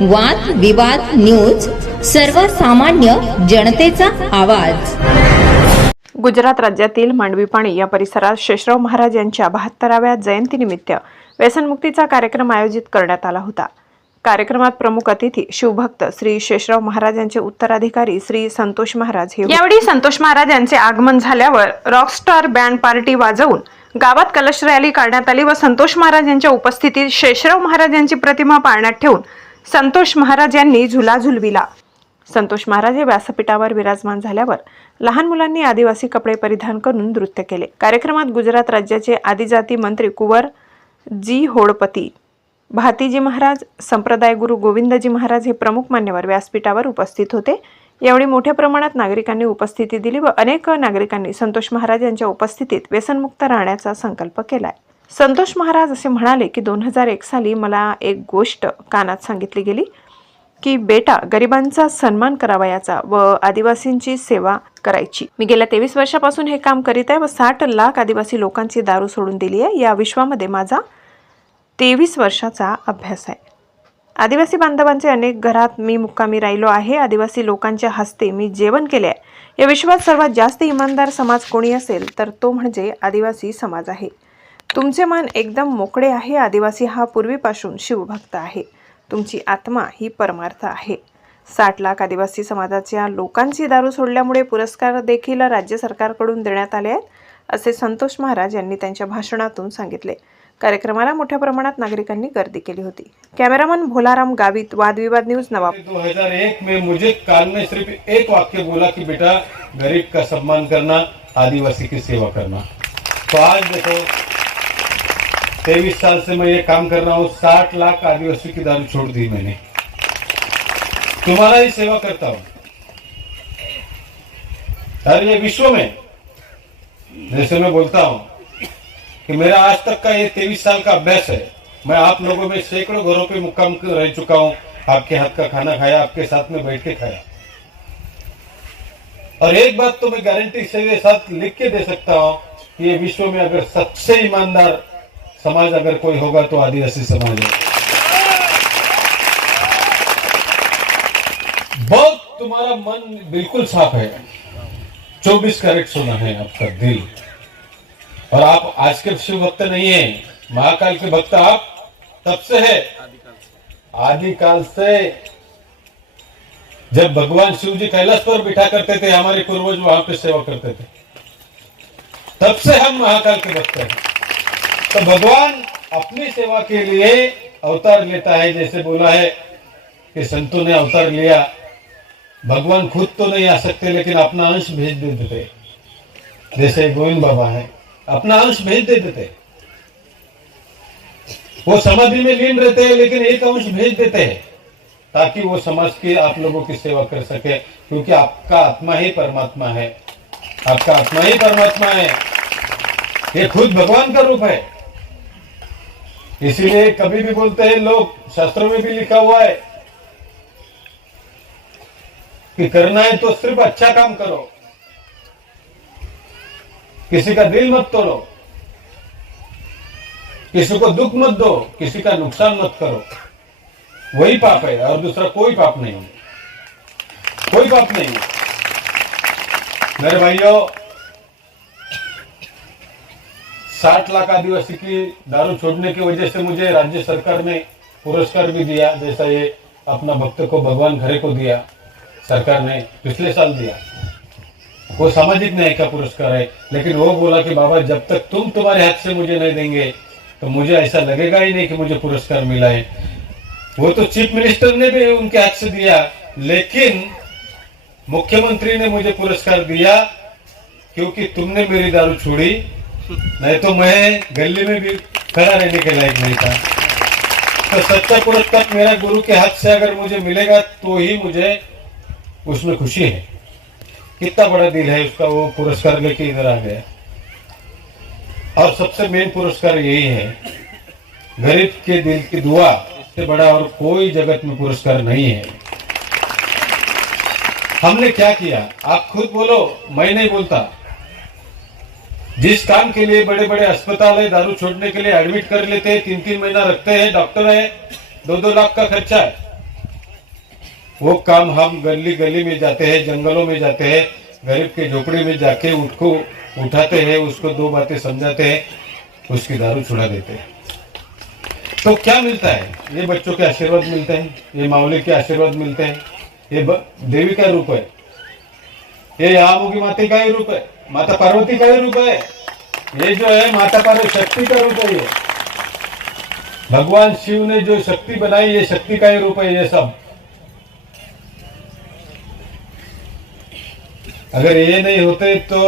वाद विवाद न्यूज, सर्वसामान्य जनतेचा आवाज. गुजरात राज्यातील मांडवी पाणी या परिसरात शेषराव महाराज यांच्या 72व्या जयंतीनिमित्त व्यसनमुक्तीचा कार्यक्रम आयोजित करण्यात आला होता. कार्यक्रमात प्रमुख अतिथी शिवभक्त श्री शेषराव महाराज यांचे उत्तराधिकारी श्री संतोष महाराज हे. यावेळी संतोष महाराज यांचे आगमन झाल्यावर रॉकस्टार बँड पार्टी वाजवून गावात कलश रॅली काढण्यात आली व संतोष महाराज यांच्या उपस्थितीत शेषराव महाराज यांची प्रतिमा पाळण्यात ठेवून संतोष महाराज यांनी झुला झुलविला. संतोष महाराज हे व्यासपीठावर विराजमान झाल्यावर लहान मुलांनी आदिवासी कपडे परिधान करून नृत्य केले. कार्यक्रमात गुजरात राज्याचे आदिजाती मंत्री कुंवर जी होडपती, भातीजी महाराज, संप्रदाय गुरु गोविंदजी महाराज हे प्रमुख मान्यवर व्यासपीठावर उपस्थित होते. यावेळी मोठ्या प्रमाणात नागरिकांनी उपस्थिती दिली व अनेक नागरिकांनी संतोष महाराज यांच्या उपस्थितीत व्यसनमुक्त राहण्याचा संकल्प केलाय. संतोष महाराज असे म्हणाले की 2001 साली मला एक गोष्ट कानात सांगितली गेली की बेटा, गरिबांचा सन्मान करावयाचा व आदिवासींची सेवा करायची. मी गेल्या 23 वर्षापासून हे काम करीत आहे व 60 लाख आदिवासी लोकांची दारू सोडून दिली आहे. या विश्वामध्ये माझा 23 वर्षाचा अभ्यास आहे. आदिवासी बांधवांचे अनेक घरात मी मुक्कामी राहिलो आहे. आदिवासी लोकांच्या हस्ते मी जेवण केले आहे. या विश्वात सर्वात जास्त इमानदार समाज कोणी असेल तर तो म्हणजे आदिवासी समाज आहे. तुमचे मन एकदम मोकळे आहे. आदिवासी हा पूर्वीपासून शिवभक्त आहे. तुमची आत्मा ही परमार्थ आहे. 60 लाख आदिवासी समाजाच्या लोकांची दारू सोडल्यामुळे पुरस्कार देखील राज्य सरकारकडून देण्यात आले आहेत, असे संतोष महाराज यांनी त्यांच्या भाषणातून सांगितले. कार्यक्रमाला मोठ्या प्रमाणात नागरिकांनी गर्दी केली होती. कॅमेरामन भोलाराम गावित, वादविवाद न्यूज, नवाब. 2001 में मुझे कान में सिर्फ एक वाक्य बोला कि बेटा, गरीब का सम्मान करना, आदिवासी की सेवा करना. तो आज देखो 23 साल से मैं ये काम कर रहा हूँ. 60 लाख आदिवासी की दारू छोड़ दी मैंने. तुम्हारा ही सेवा करता हूँ. और ये विश्व में जैसे मैं बोलता हूँ कि मेरा आज तक का ये 23 साल का अभ्यास है. मैं आप लोगों में सैकड़ों घरों पे मुक्काम रह चुका हूँ. आपके हाथ का खाना खाया, आपके साथ में बैठ के खाया. और एक बात तो मैं गारंटी से साथ लिख के दे सकता हूँ कि ये विश्व में अगर सबसे ईमानदार समाज अगर कोई होगा तो आदिवासी समाज है. बहुत तुम्हारा मन बिल्कुल साफ है. 24 कैरेट सोना है आपका दिल. और आप आज के शिव भक्त नहीं है, महाकाल के भक्त आप तब से है. आदिकाल से जब भगवान शिव जी कैलाश पर बिठा करते थे, हमारे पूर्वज वहां पे सेवा करते थे, तब से हम महाकाल के भक्त हैं. तो भगवान अपनी सेवा के लिए अवतार लेता है. जैसे बोला है कि संतों ने अवतार लिया. भगवान खुद तो नहीं आ सकते लेकिन अपना अंश भेज देते. जैसे गोविंद बाबा है, अपना अंश भेज देते. वो समाधि में लीन रहते हैं लेकिन एक अंश भेज देते हैं ताकि वो समाज की आप लोगों की सेवा कर सके. क्योंकि आपका आत्मा ही परमात्मा है. आपका आत्मा ही परमात्मा है. ये खुद भगवान का रूप है. इसीलिए कभी भी बोलते हैं लोग, शास्त्रों में भी लिखा हुआ है कि करना है तो सिर्फ अच्छा काम करो, किसी का दिल मत तोड़ो, किसी को दुख मत दो, किसी का नुकसान मत करो. वही पाप है और दूसरा कोई पाप नहीं है. कोई पाप नहीं है. मेरे भाइयों, 60 लाख आदिवासी की दारू छोड़ने की वजह से मुझे राज्य सरकार ने पुरस्कार भी दिया. जैसा ये अपना भक्त को भगवान घरे को दिया, सरकार ने पिछले साल दिया. वो सामाजिक न्याय का पुरस्कार है. लेकिन वो बोला कि बाबा, जब तक तुम तुम्हारे हाथ से मुझे नहीं देंगे तो मुझे ऐसा लगेगा ही नहीं कि मुझे पुरस्कार मिला है. वो तो चीफ मिनिस्टर ने भी उनके हाथ से दिया, लेकिन मुख्यमंत्री ने मुझे पुरस्कार दिया क्योंकि तुमने मेरी दारू छोड़ी. नहीं तो मैं गली में भी खड़ा रहने के लायक नहीं था. तो सच्चा पुरस्कार मेरा गुरु के हाथ से अगर मुझे मिलेगा तो ही मुझे उसमें खुशी है. कितना बड़ा दिल है उसका. वो पुरस्कार लेके इधर आ गया. और सबसे मेन पुरस्कार यही है, गरीब के दिल की दुआ. इससे बड़ा और कोई जगत में पुरस्कार नहीं है. हमने क्या किया? आप खुद बोलो, मैं नहीं बोलता. जिस काम के लिए बड़े बड़े अस्पताल है, दारू छोड़ने के लिए एडमिट कर लेते हैं, 3-3 महीना रखते हैं, डॉक्टर है, 2-2 लाख का खर्चा है. वो काम हम गली गली में जाते हैं, जंगलों में जाते हैं, गरीब के झोपड़ी में जाके उसको उठाते हैं, उसको दो बातें समझाते हैं, उसकी दारू छुड़ा देते हैं। तो क्या मिलता है? ये बच्चों के आशीर्वाद मिलते हैं, ये मावली के आशीर्वाद मिलते हैं, ये देवी का रूप है, ये यामुगी माता का ही रूप है, माता पार्वती का ही रूप है, ये जो है माता पार्वती शक्ति का रूप है। ये भगवान शिव ने जो शक्ति बनाई, ये शक्ति का ही रूप है। ये सब अगर ये नहीं होते तो